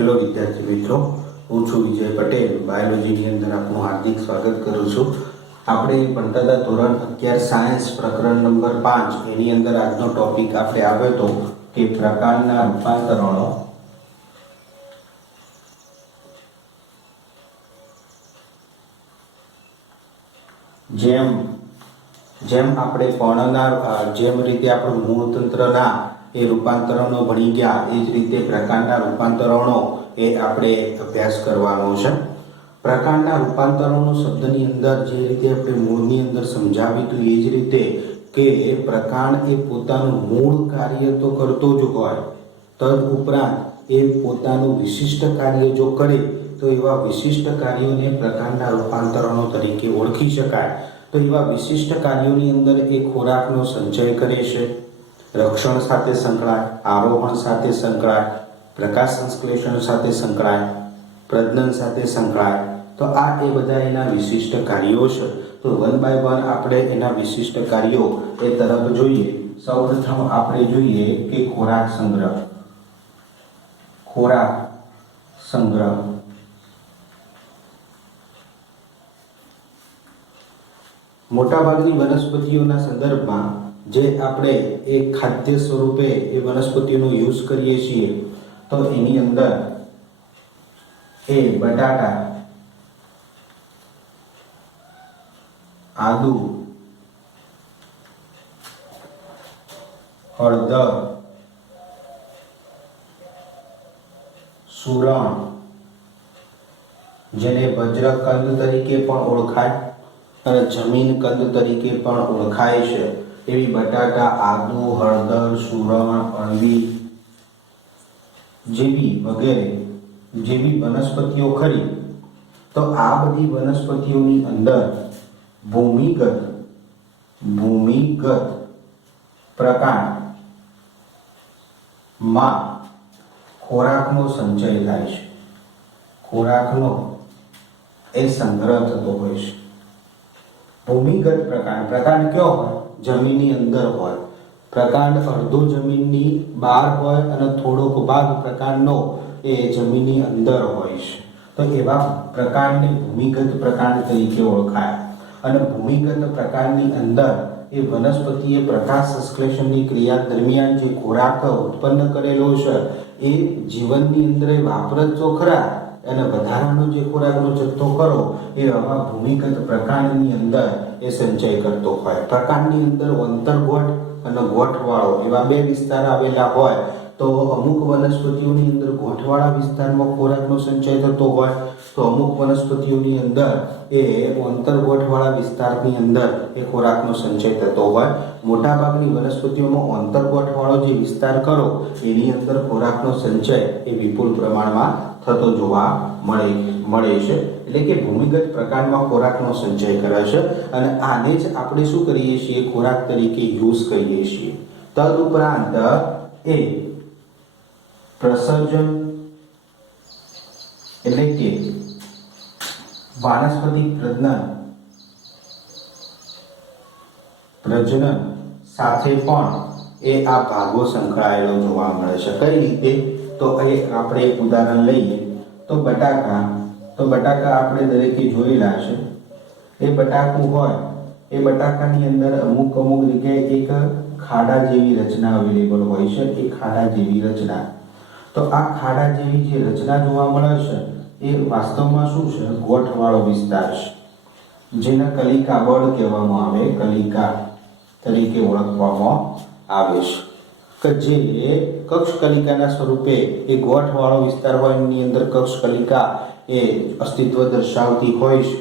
Hello વિદ્યાર્થી મિત્રો, હું છું વિજય પટેલ. બાયોલોજીની અંદર આપનું હાર્દિક સ્વાગત કરું છું. આપણે ભણતા હતા ધોરણ 11 સાયન્સ પ્રકરણ નંબર 5. એની અંદર આજનો ટોપિક આપણે આવ્યો હતો કે પ્રકારના રૂપાંતરણો. જેમ આપણે પર્ણના જેમ રીતે આપણે મૂળતંત્રના એ રૂપાંતરણો ભણી ગયા, એ જ રીતે પ્રકારના રૂપાંતરણો એ આપણે અભ્યાસ કરવાનો છે. પ્રકારના રૂપાંતરણો શબ્દની અંદર જે રીતે આપણે મૂળની અંદર સમજાવ્યું હતું, એ જ રીતે કે પ્રકાર એ પોતાનું મૂળ કાર્ય તો કરતો જ હોય, તદ ઉપરાંત એ પોતાનું વિશિષ્ટ કાર્ય જો કરે તો એવા વિશિષ્ટ કાર્યોને પ્રકારના રૂપાંતરણો તરીકે ઓળખી શકાય. તો એવા વિશિષ્ટ કાર્યોની અંદર એ ખોરાકનો સંચય કરે છે, રક્ષણ સાથે સંકળાય, આરોહણ સાથે સંકળાય, પ્રકાશ સંશ્લેષણ સાથે સંકળાય, પ્રજનન સાથે સંકળાય. તો આ એ બધા એના વિશિષ્ટ કાર્યો છે. તો વન બાય વન આપણે એના વિશિષ્ટ કાર્યો એ તરફ જોઈએ. સૌપ્રથમ આપણે જોઈએ કે ખોરાક સંગ્રહ. મોટાભાગની વનસ્પતિઓના સંદર્ભમાં જે આપણે એ ખાદ્ય સ્વરૂપે એ વનસ્પતિઓનો યુઝ કરીએ છીએ, તો એની અંદર એ બટાટા, આદુ, હળદર, સુરણ, જેને વજ્રકંદ તરીકે પણ ઓળખાય અને જમીન કંદ તરીકે પણ ઓળખાય છે, એવી બટાટા, આદુ, હળદર, સુરણ, અળવી જેવી વનસ્પતિઓ ખરી. તો આ બધી વનસ્પતિઓની અંદર ભૂમિગત પ્રકાંડમાં ખોરાકનો સંચય થાય છે, ખોરાકનો એ સંગ્રહ થતો હોય છે. ભૂમિગત પ્રકાંડ કયો હોય? જમીનની અંદર હોય. પ્રકાંડ અડધો જમીનની બહાર હોય અને થોડોક ભાગ પ્રકાંડનો એ જમીનની અંદર હોય છે. તો એવા પ્રકાંડને ભૂમિગત પ્રકાંડ તરીકે ઓળખાય. અને ભૂમિગત પ્રકાંડની અંદર એ વનસ્પતિએ પ્રકાશ સંશ્લેષણની ક્રિયા દરમિયાન જે ખોરાક ઉત્પન્ન કરેલો છે, એ જીવનની અંદર વાપરે તો ખરા, અને વધારાનો જે ખોરાકનો જથ્થો કરો એ આવા ભૂમિગત પ્રકાંડની અંદર એ સંચય કરતો હોય. પ્રકાંડની અંદર અંતર્ગોઠ અને ગોઠવાળો એવા બે વિસ્તાર આવેલા હોય. તો અમુક વનસ્પતિઓની અંદર ગોઠવાળા વિસ્તારમાં ખોરાકનો સંચય થતો હોય, તો અમુક વનસ્પતિઓની અંદર એ અંતર્ગોઠવાળા વિસ્તારની અંદર એ ખોરાકનો સંચય થતો હોય. મોટાભાગની વનસ્પતિઓમાં અંતર્ગોઠવાળો જે વિસ્તાર કરો એની અંદર ખોરાકનો સંચય એ વિપુલ પ્રમાણમાં થતો જોવા મળે છે. એટલે કે ભૂમિગત પ્રકારમાં ખોરાકનો સંચય કરે છે, અને આને જ આપણે શું કરીએ છીએ? ખોરાક તરીકે યુઝ કરીએ છીએ. તદ ઉપરાંત એ પ્રસર્જન એટલે કે વાનસ્પતિક પ્રજનન સાથે પણ એ આ ભાગો સંકળાયેલો જોવા મળે છે. કઈ રીતે? તો એ આપણે એક ઉદાહરણ લઈએ તો બટાકા આપણે દરેકે જોયેલા છે. એ બટાકું હોય, એ બટાકાની અંદર અમુક જગ્યાએ એક ખાડા જેવી રચના અવેલેબલ હોય છે. એ ખાડા જેવી રચના, તો આ ખાડા જેવી જે રચના જોવા મળે છે, એ વાસ્તવમાં શું છે? ગોઠવાળો વિસ્તાર છે, જેને કલિકા બળ કહેવામાં આવે, કલિકા તરીકે ઓળખવામાં આવે છે. કે જે કક્ષ કલિકાના સ્વરૂપે એ ગોઠવાળો વિસ્તાર હોય, એની અંદર કક્ષ કલિકા એ અસ્તિત્વ દર્શાવતી હોય છે.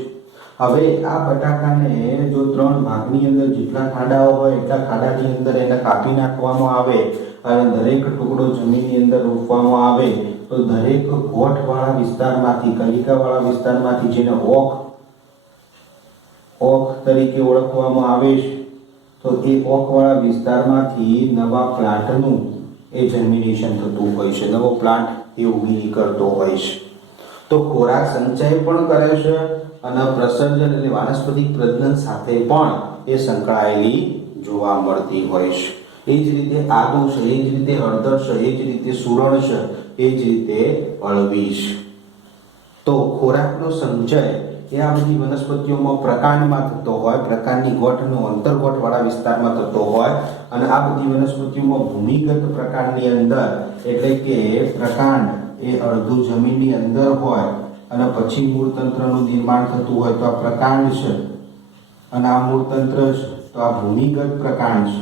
હવે આ બટાકાને જો 3 ભાગની અંદર જેટલા ખાડાઓ હોય એટલા ખાડાની અંદર એને કાપી નાખવામાં આવે અને દરેક ટુકડો જમીનની અંદર રોપવામાં આવે, તો દરેક ગોઠવાળા વિસ્તારમાંથી, કલિકાવાળા વિસ્તારમાંથી, જેને ઓક તરીકે ઓળખવામાં આવે છે, તો એ ઓકવાળા વિસ્તારમાંથી નવા પ્લાન્ટનું એ જર્મિનેશન થતું હોય છે, નવો પ્લાન્ટ એ ઉગી નીકળતો હોય છે. તો ખોરાક સંચય પણ કરે છે અને પ્રસર્જન એટલે વાનસ્પતિક પ્રજનન સાથે પણ એ સંકળાયેલી જોવા મળતી હોય છે. એ જ રીતે આદુ છે, એ જ રીતે હળદર છે, એ જ રીતે સુરણ છે, એ જ રીતે અળવી છે. તો ખોરાકનો સંચય એ આ બધી વનસ્પતિઓમાં પ્રકાંડમાં થતો હોય, પ્રકાંડની ગોઠનો અંતર્ગોઠ વાળા વિસ્તારમાં થતો હોય, અને આ બધી વનસ્પતિઓમાં ભૂમિગત પ્રકાંડની અંદર એટલે કે પ્રકાંડ એ અડધું જમીનની અંદર હોય અને પછી મૂળતંત્રનું નિર્માણ થતું હોય તો આ પ્રકાંડ છે, અને આ મૂળતંત્ર છે તો આ ભૂમિગત પ્રકાંડ છે,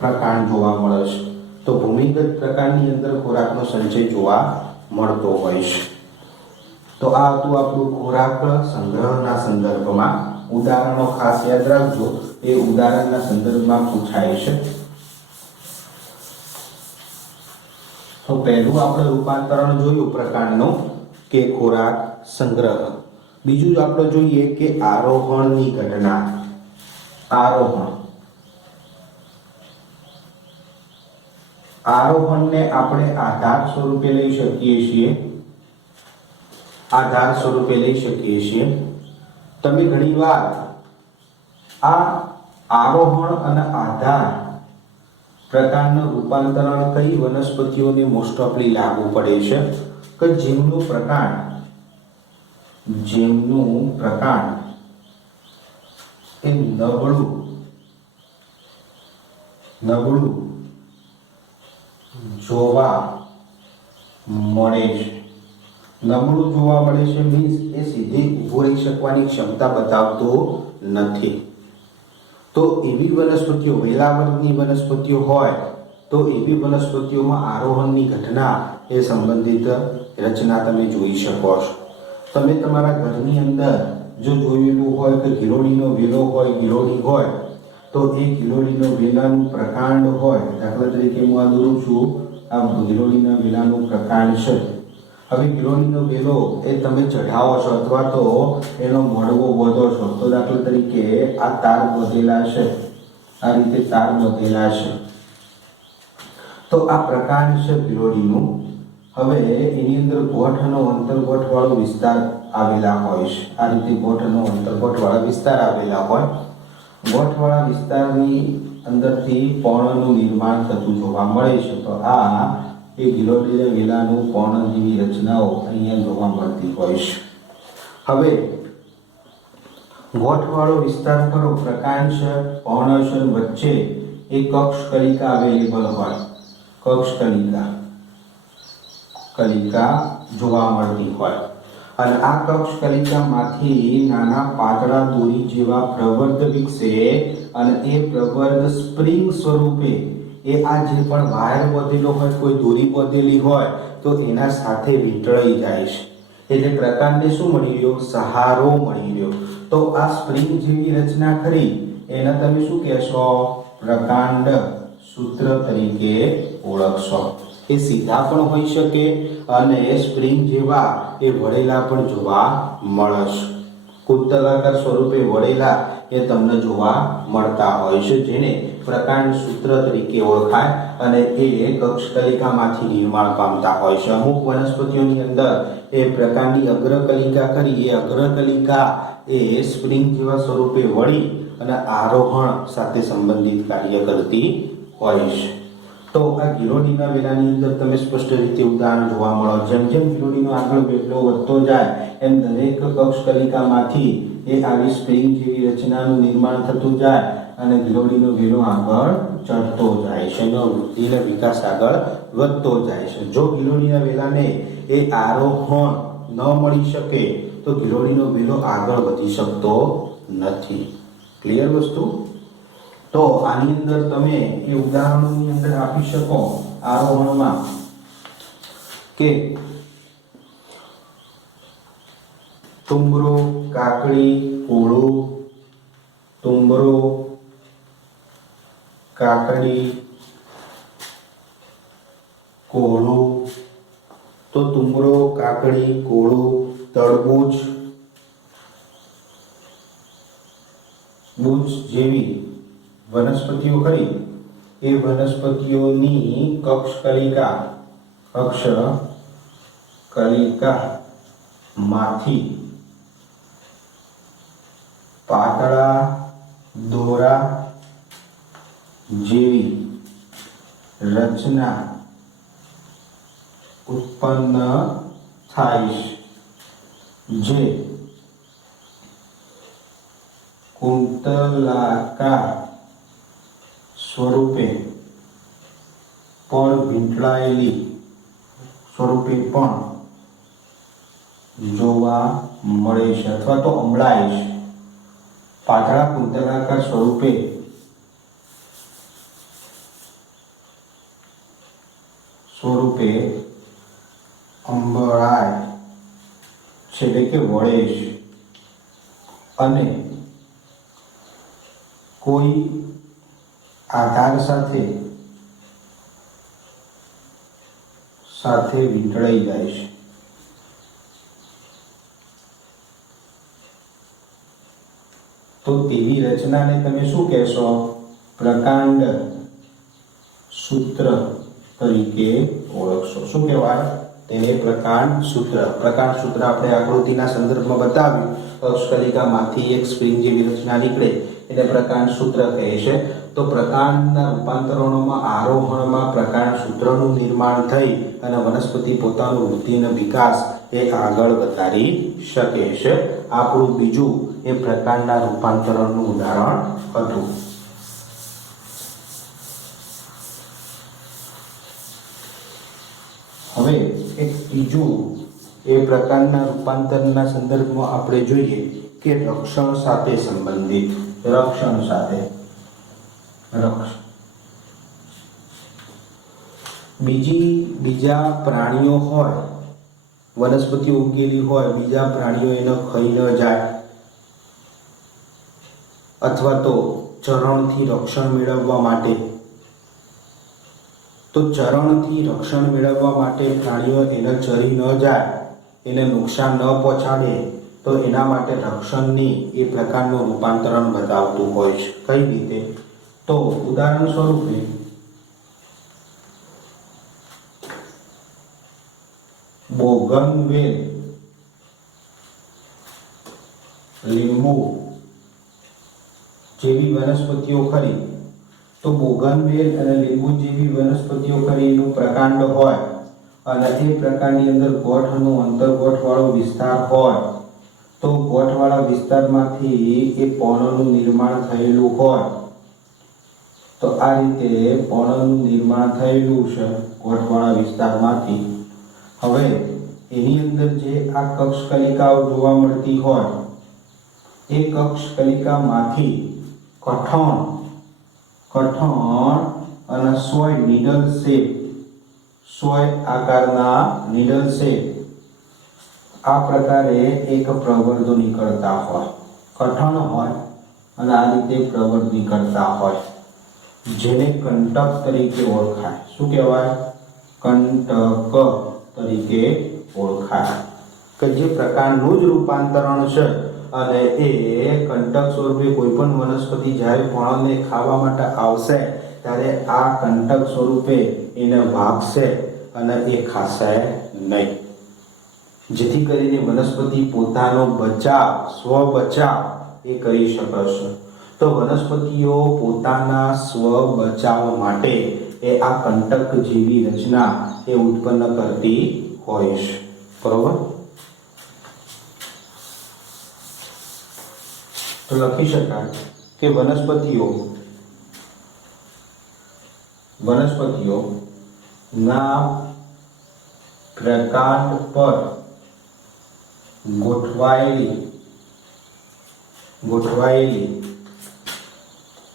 પ્રકાંડ જોવા મળે છે. તો ભૂમિગત પ્રકાંડની અંદર ખોરાકનો સંચય જોવા મળતો હોય છે. તો આ હતું આપણું ખોરાક સંગ્રહના સંદર્ભમાં. ઉદાહરણો ખાસ યાદ રાખજો, એ ઉદાહરણના સંદર્ભમાં પૂછાય છે. તો પહેલું આપણે રૂપાંતરણ જોયું પ્રકાંડનું કે ખોરાક સંગ્રહ. બીજું આપણે જોઈએ કે આરોહણની ઘટના. આરોહણને આપણે આધાર સ્વરૂપે લઈ શકીએ છીએ. તમે ઘણીવાર આ આરોહણ અને આધાર પ્રકારનું રૂપાંતરણ કઈ વનસ્પતિઓને મોસ્ટ ઓફલી લાગુ પડે છે કે જેમનું પ્રકાંડ એ નબળું જોવા મળે છે. નબળું જોવા મળે છે મીન્સ એ સીધી ઊભો રહી શકવાની ક્ષમતા બતાવતો નથી. તો એવી વનસ્પતિઓ, વેલા વર્ગની વનસ્પતિઓ હોય તો એવી વનસ્પતિઓમાં આરોહણની ઘટના એ સંબંધિત રચના તમે જોઈ શકો છો. તમે તમારા ઘરની અંદર જો જોયેલું હોય કે ગિલોડીનો વેલો હોય, ગિલોડી હોય, તો એ ગિલોડીનો વેલાનું પ્રકાંડ હોય. દાખલા તરીકે હું આ દોરું છું, આ ગિલોડીના વેલાનું પ્રકાંડ છે. હવે ગિલોડીનો વેલો એ તમે ચઢાવો છો અથવા તો એનો મડવો બોધો છો, તો દાખલા તરીકે આ તાર બોધેલા છે, આ રીતે તાર બોધેલા છે, તો આ પ્રકાંડ છે ગિલોડીનું. હવે એની અંદર ગોઠ અને અંતર્ગોઠ વાળો વિસ્તાર આવેલા હોય છે. આ રીતે ગોઠ અને અંતર્ગોઠ વાળા વિસ્તાર આવેલા હોય. ગોઠવાળા વિસ્તારની અંદરથી પર્ણનું નિર્માણ થતું જોવા મળે છે. તો આ એ ગિલોડીના વેલાનું પર્ણ જેવી રચનાઓ અહીંયા જોવા મળતી હોય છે. હવે ગોઠવાળો વિસ્તાર ખરો, પ્રકાંડ છે, પર્ણ છે, વચ્ચે એક કક્ષ કલિકા અવેલેબલ હોય, કલિકા જોવા મળતી હોય, અને આ કક્ષ કલિકામાંથી નાના પાતળા દોરી જેવા પ્રવર્ધ વિકસે અને એ પ્રવર્ધ સ્પ્રિંગ સ્વરૂપે એ આ જે પણ વાયર બોધેલો હોય, કોઈ દોરી બોધેલી હોય તો એના સાથે વીંટળાઈ જાય છે. એટલે પ્રકાંડને શું મળી રહ્યો? સહારો મળી રહ્યો. તો આ સ્પ્રિંગ જેવી રચના ખરી એને તમે શું કહેશો? પ્રકાંડ સૂત્ર તરીકે ઓળખશો. એ સીધા પણ હોઈ શકે અને સ્પ્રિંગ જેવા એ વળેલા પણ જોવા મળે છે. કુંતલાકાર સ્વરૂપે વળેલા એ તમને જોવા મળતા હોય છે, જેને પ્રકાંડ સૂત્ર તરીકે ઓળખાય અને એ કક્ષકલિકામાંથી નિર્માણ પામતા હોય છે. અમુક વનસ્પતિઓની અંદર એ પ્રકાંડની અગ્રકલિકા ખરી, એ અગ્રકલિકા એ સ્પ્રિંગ જેવા સ્વરૂપે વળી અને આરોહણ સાથે સંબંધિત કાર્ય કરતી હોય છે. તો આ ગિલોડીના વેલાની અંદર તમે સ્પષ્ટ રીતે ઉદાહરણ જોવા મળે. જેમ જેમ ગિલોડીનો આગળ વેલો વધતો જાય એમ દરેક કક્ષકલિકામાંથી એ આવી સ્પ્રિંગ જેવી રચનાનું નિર્માણ થતું જાય અને ગિલોડીનો વેલો આગળ ચડતો જાય છે, એનો વૃદ્ધિ વિકાસ આગળ વધતો જાય છે. જો ગિલોડીના વેલાને એ આરોહણ ન મળી શકે તો ગિલોડીનો વેલો આગળ વધી શકતો નથી. ક્લિયર વસ્તુ? તો આની અંદર તમે એ ઉદાહરણોની અંદર આપી શકો આરોહણમાં કે તુંબરો, કાકડી, કોળું, તુંબરો, કાકડી, કોળું. તો તુંબરો, કાકડી, કોળું, તરબૂચ જેવી વનસ્પતિઓ ખરી એ વનસ્પતિઓની કક્ષકલિકામાંથી પાતળા દોરા જેવી રચના ઉત્પન્ન થાય છે, જે કુંતલાકાર સ્વરૂપે પણ વીંટળાયેલી સ્વરૂપે પણ જોવા મળે છે અથવા તો અમળાય છે. પાતળા કુંતલાકાર સ્વરૂપે અંબળાય છે એટલે કે વળે છે અને કોઈ આધાર સાથે વીંટળાઈ જાય છે. તો તેવી રચનાને તમે શું કહેશો? પ્રકાંડ સૂત્ર તરીકે ઓળખશો. શું કહેવાય તેને? પ્રકાંડ સૂત્ર. પ્રકાંડ સૂત્ર આપણે આકૃતિના સંદર્ભમાં બતાવ્યું. અક્ષકલિકામાંથી એક સ્પ્રિંગ જેવી રચના નીકળે એને પ્રકાંડ સૂત્ર કહે છે. તો પ્રકાંડના રૂપાંતરણોમાં આરોહણમાં પ્રકાંડ સૂત્રનું નિર્માણ થઈ અને વનસ્પતિ પોતાનો વૃદ્ધિનો વિકાસ એ આગળ વધારી શકે છે. આપણું બીજું એ પ્રકાંડના રૂપાંતરણનું ઉદાહરણ હતું. હવે એક ત્રીજું એ પ્રકારના રૂપાંતરના સંદર્ભમાં આપણે જોઈએ કે રક્ષણ સાથે સંબંધિત. બીજા પ્રાણીઓ હોય, વનસ્પતિ ઉગેલી હોય, બીજા પ્રાણીઓ એને ખાઈ ન જાય અથવા તો ચરણથી રક્ષણ મેળવવા માટે પ્રાણીઓ એને ચરી ન જાય, એને નુકસાન ન પહોંચાડે, તો એના માટે રક્ષણની એ પ્રકારનું રૂપાંતરણ બતાવતું હોય છે. કઈ રીતે? તો ઉદાહરણ સ્વરૂપે બોગનવેલ, લીંબુ જેવી વનસ્પતિઓ ખરી. તો બોગનવેલ અને લીંબુ જેવી વનસ્પતિઓ ખરી એનું પ્રકાંડ હોય અને એ પ્રકારની અંદર ગોઠનું અંતર્ગોઠવાળો વિસ્તાર હોય, તો ગોઠવાળા વિસ્તારમાંથી એ પર્ણનું નિર્માણ થયેલું હોય. તો આ રીતે પર્ણનું નિર્માણ થયેલું છે ગોઠવાળા વિસ્તારમાંથી. હવે એની અંદર જે આ કક્ષકલિકાઓ જોવા મળતી હોય, એ કક્ષકલિકામાંથી કઠણ અને સોય આકારના નીડલ શેપ આ પ્રકારે એક પ્રવર્ધો નીકળતા હોય. કઠણ હોય અને આ રીતે પ્રવર્ધ નીકળતા હોય, જેને કંટક તરીકે ઓળખાય. શું કહેવાય? કંટક તરીકે ઓળખાય. કે જે પ્રકારનું જ રૂપાંતરણ છે અને એ કંટક સ્વરૂપે કોઈ પણ વનસ્પતિ જ્યારે પર્ણને ખાવા માટે આવશે ત્યારે આ કંટક સ્વરૂપે એને વાગશે અને એ ખાશે નહીં, જેથી કરીને વનસ્પતિ પોતાનો સ્વ બચાવ એ કરી શકશે. તો વનસ્પતિઓ પોતાના સ્વ બચાવ માટે એ આ કંટક જેવી રચના એ ઉત્પન્ન કરતી હોય છે. બરોબર? તો લખી શકાય કે વનસ્પતિઓ ના પ્રકાંડ પર ગોઠવાયેલી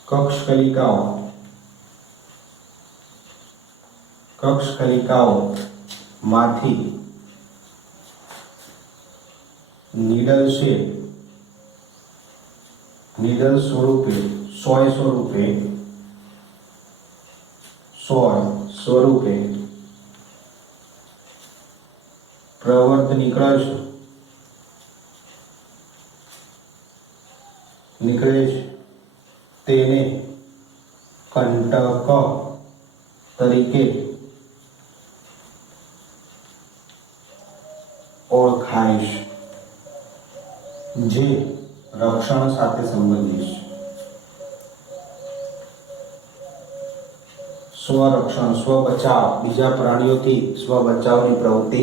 કક્ષકલિકાઓ માંથી નીડલ સ્વરૂપે પ્રવર્ત નીકળે છે તેને કંટક તરીકે ઓળખાય છે, જે રક્ષણ સાથે સંબંધિત છે. સ્વરક્ષણ, સ્વ બચાવ, બીજા પ્રાણીઓથી સ્વ બચાવની પ્રવૃત્તિ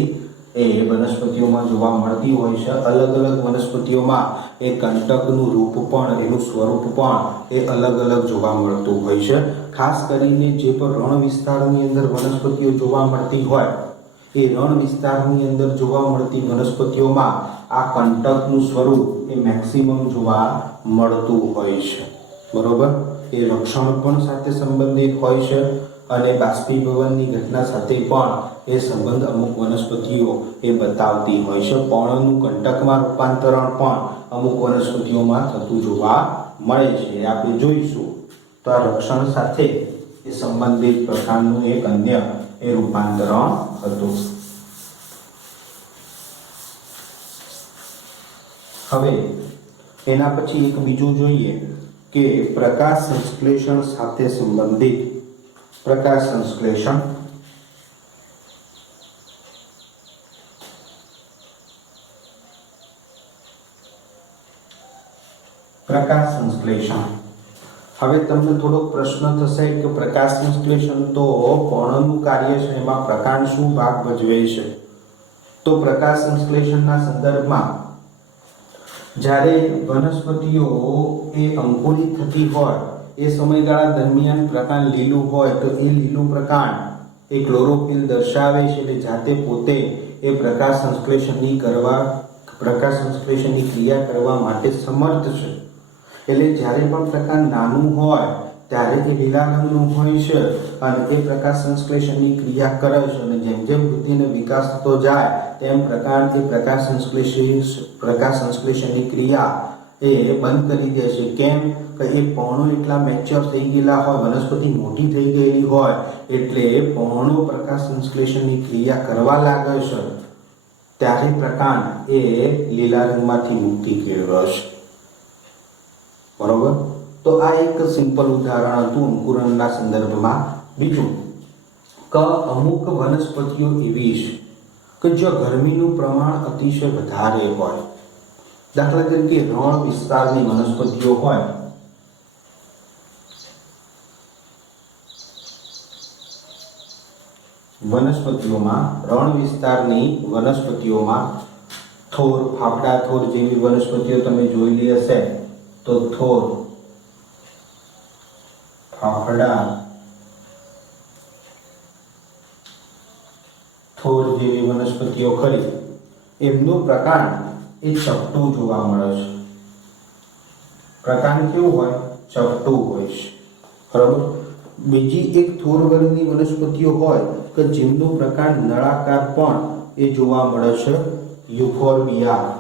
એ વનસ્પતિઓમાં જોવા મળતી હોય છે. અલગ અલગ વનસ્પતિઓમાં એ કંટકનું રૂપ પણ, એનું સ્વરૂપ પણ એ અલગ અલગ જોવા મળતું હોય છે. ખાસ કરીને જે પણ રણ વિસ્તારની અંદર વનસ્પતિઓ જોવા મળતી હોય, એ રણ વિસ્તારની અંદર જોવા મળતી વનસ્પતિઓમાં આ કંટકનું સ્વરૂપ એ મેક્સિમમ જોવા મળતું હોય છે. બરોબર, એ રક્ષણ પણ સાથે સંબંધિત હોય છે અને બાષ્પીભવનની ઘટના સાથે પણ એ સંબંધ અમુક વનસ્પતિઓ એ બતાવતી હોય છે. પર્ણનું કંટકમાં રૂપાંતરણ પણ અમુક વનસ્પતિઓમાં થતું જોવા મળે છે. એ આપણે જોઈશું. તો આ રક્ષણ સાથે એ સંબંધિત પ્રકારનું એક અન્ય એ રૂપાંતરણ હતું. હવે એના પછી એક બીજું જોઈએ કે પ્રકાશ સંશ્લેષણ સાથે સંબંધિત પ્રકાશ સંશ્લેષણ. પ્રકાશ સંશ્લેષણ. હવે તમને થોડોક પ્રશ્ન થશે કે પ્રકાશ સંશ્લેષણ તો પર્ણનું કાર્ય છે, એમાં પ્રકાંડ શું ભાગ ભજવે છે? તો પ્રકાશ સંશ્લેષણના સંદર્ભમાં જ્યારે વનસ્પતિઓ એ અંકુરિત થતી હોય એ સમયગાળા દરમિયાન પ્રકાંડ લીલું હોય તો એ લીલું પ્રકાંડ એ ક્લોરોફિલ દર્શાવે છે, એટલે જાતે પોતે એ પ્રકાશ સંશ્લેષણની ક્રિયા કરવા માટે સમર્થ છે. એટલે જ્યારે પણ પ્રકાંડ નાનું હોય ત્યારે એ લીલા રંગનું હોય છે અને એ પ્રકાશ સંશ્લેષણની ક્રિયા કરે છે, અને જેમ જેમ વૃદ્ધિ અને વિકાસ થતો જાય તેમ પ્રકાંડ એ પ્રકાશ સંશ્લેષણની ક્રિયા એ બંધ કરી દે છે. કેમ કે એ પર્ણો એટલા મેચ્યોર થઈ ગયેલા હોય, વનસ્પતિ મોટી થઈ ગયેલી હોય, એટલે પર્ણો પ્રકાશ સંશ્લેષણની ક્રિયા કરવા લાગે છે ત્યારે પ્રકાંડ એ લીલા રંગમાંથી મુક્તિ કેળવે છે. બરોબર, તો આ એક સિમ્પલ ઉદાહરણ હતું અંકુરણના સંદર્ભમાં. બીજું કે અમુક વનસ્પતિઓ એવી છે કે જો ગરમીનું પ્રમાણ અતિશય વધારે હોય, દાખલા તરીકે રણ વિસ્તારની વનસ્પતિઓ હોય, રણ વિસ્તારની વનસ્પતિઓમાં થોર, ફાફડા થોર જેવી વનસ્પતિઓ તમે જોયેલી હશે. તો થોર, ફાફડા થોર જેવી વનસ્પતિઓ ખરી, એમનું પ્રકાંડ એ ચપટું જોવા મળે છે. પ્રકાંડ કેવું હોય? ચપટું હોય છે. બરાબર. બીજી એક થોર વર્ગની વનસ્પતિઓ હોય કે જેમનું પ્રકાંડ નળાકાર પણ એ જોવા મળે છે, યુફોર્બિયા.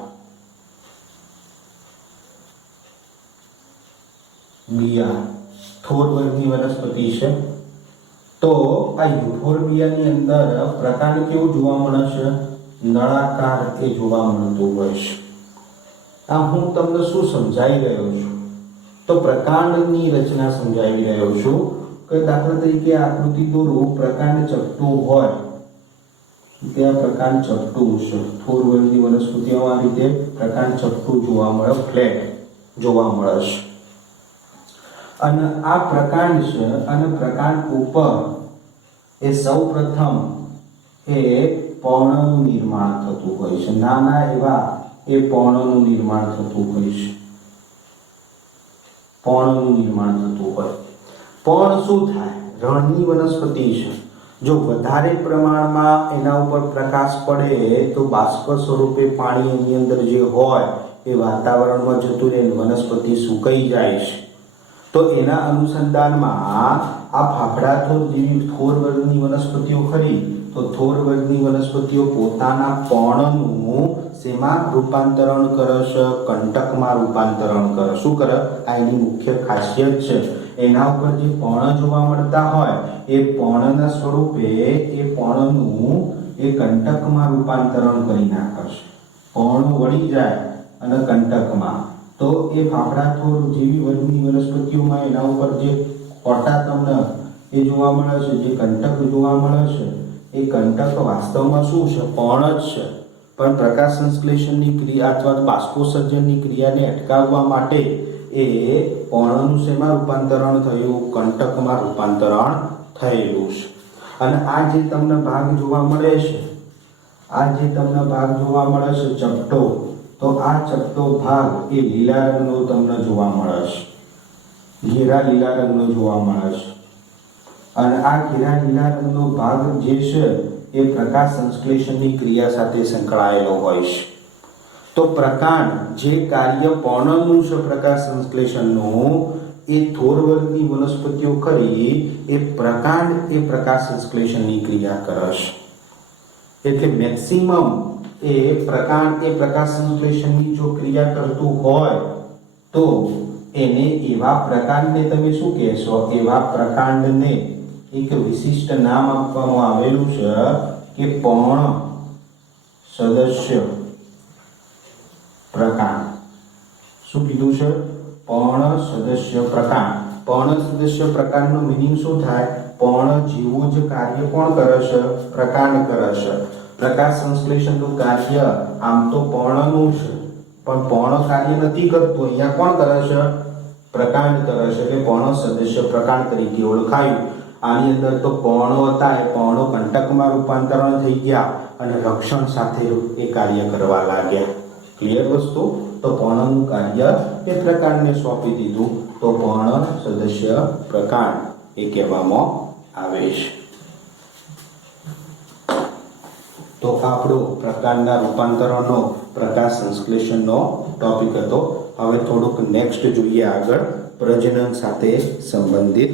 થોર વર્ગની વનસ્પતિ છે. તો આ યુફોર્બિયાની અંદર પ્રકાંડ કેવું જોવા મળે છે? નળાકાર એ જોવા મળતું હોય છે. આ હું તમને શું સમજાવી રહ્યો છું? તો પ્રકાંડની રચના સમજાવી રહ્યો છું કે દાખલા તરીકે આકૃતિ દોરો, પ્રકાંડ ચપટું હોય, ત્યાં પ્રકાંડ ચપટું છે. થોર વર્ગની વનસ્પતિઓમાં આ રીતે પ્રકાંડ ચપટું જોવા મળે, ફ્લેટ જોવા મળે છે. અને આ પ્રકાંડ છે અને પ્રકાંડ ઉપર એ સૌપ્રથમ એ પર્ણનું નિર્માણ થતું હોય છે. નાના એવા એ પર્ણનું નિર્માણ થતું હોય છે. પર્ણનું નિર્માણ થતું હોય. પર્ણ શું થાય? રણની વનસ્પતિ છે. જો વધારે પ્રમાણમાં એના ઉપર પ્રકાશ પડે તો બાષ્પ સ્વરૂપે પાણી એની અંદર જે હોય એ વાતાવરણમાં જતું રહે, વનસ્પતિ સુકાઈ જાય છે. તો એના અનુસંધાનમાં આ ફાફડા થોર જેવી થોર વર્ગની વનસ્પતિઓ ખરી, તો થોર વર્ગની વનસ્પતિઓ પોતાના પર્ણનું શેમાં રૂપાંતરણ કરે છે? કંટકમાં રૂપાંતરણ કરે. શું કરે? આ એની મુખ્ય ખાસિયત છે. એના ઉપર જે પર્ણ જોવા મળતા હોય એ પર્ણના સ્વરૂપે એ પર્ણનું એ કંટકમાં રૂપાંતરણ કરી નાખે છે. પર્ણ વળી જાય અને કંટકમાં, તો એ ફાફડા થોર જેવી વર્ગની વનસ્પતિઓમાં એના ઉપર જે કોટા તમને એ જોવા મળે છે, જે કંટક જોવા મળે છે, એ કંટક વાસ્તવમાં શું છે? પર્ણ જ છે. પણ પ્રકાશ સંશ્લેષણની ક્રિયા અથવા બાષ્પોત્સર્જનની ક્રિયાને અટકાવવા માટે એ પર્ણનું શેમાં રૂપાંતરણ થયું? કંટકમાં રૂપાંતરણ થયેલું છે. અને આ જે તમને ભાગ જોવા મળે છે, આ જે તમને ભાગ જોવા મળે છે ચપટો, તો આ ચપટો ભાગ એ લીલા રંગનો તમને જોવા મળે છે, ઘેરા લીલા રંગનો જોવા મળે છે. અને આ ઘેરા લીલા રંગનો ભાગ જે છે એ પ્રકાશ સંશ્લેષણની ક્રિયા સાથે સંકળાયેલો હોય છે. તો પ્રકાંડ જે કાર્ય પર્ણનું છે પ્રકાશ સંશ્લેષણનું, એ થોર વર્ગની વનસ્પતિઓ કરી એ પ્રકાંડ એ પ્રકાશ સંશ્લેષણની ક્રિયા કરે છે. એટલે મેક્સિમમ એ પ્રકાંડ એ પ્રકાશ સંશ્લેષણની જો ક્રિયા કરતું હોય તો એને એવા પ્રકાંડને તમે શું કહેશો? એવા પ્રકાંડને એક વિશિષ્ટ નામ આપવામાં આવેલું છે કે પર્ણ સદસ્ય પ્રકાંડ. શું કીધું છે? પર્ણ સદસ્ય પ્રકાંડ. પર્ણ સદસ્ય પ્રકાંડનો મીનિંગ શું થાય? પર્ણ જેવું જ કાર્ય કોણ કરે છે? પ્રકાંડ કરે છે. પ્રકાશ સંશ્લેષણનું કાર્ય આમ તો પર્ણનું છે, પણ પર્ણ કાર્ય નથી કરતું, અહીંયા કોણ કરે છે? પ્રકાંડ કરે છે. એટલે પર્ણ સદસ્ય પ્રકાંડ તરીકે ઓળખાયું. આની અંદર તો પર્ણો હતા એ પર્ણો કંટકમાં રૂપાંતરણ થઈ ગયા અને રક્ષણ સાથે એ કાર્ય કરવા લાગ્યા. ક્લિયર વસ્તુ? તો પર્ણનું કાર્ય એ પ્રકાંડને સોંપી દીધું, તો પર્ણ સદસ્ય પ્રકાંડ એ કહેવામાં આવે છે. તો આપણો પ્રકાંડના રૂપાંતરણનો પ્રકાશ સંશ્લેષણનો ટોપિક હતો. હવે થોડુંક નેક્સ્ટ જોઈએ આગળ, પ્રજનન સાથે સંબંધિત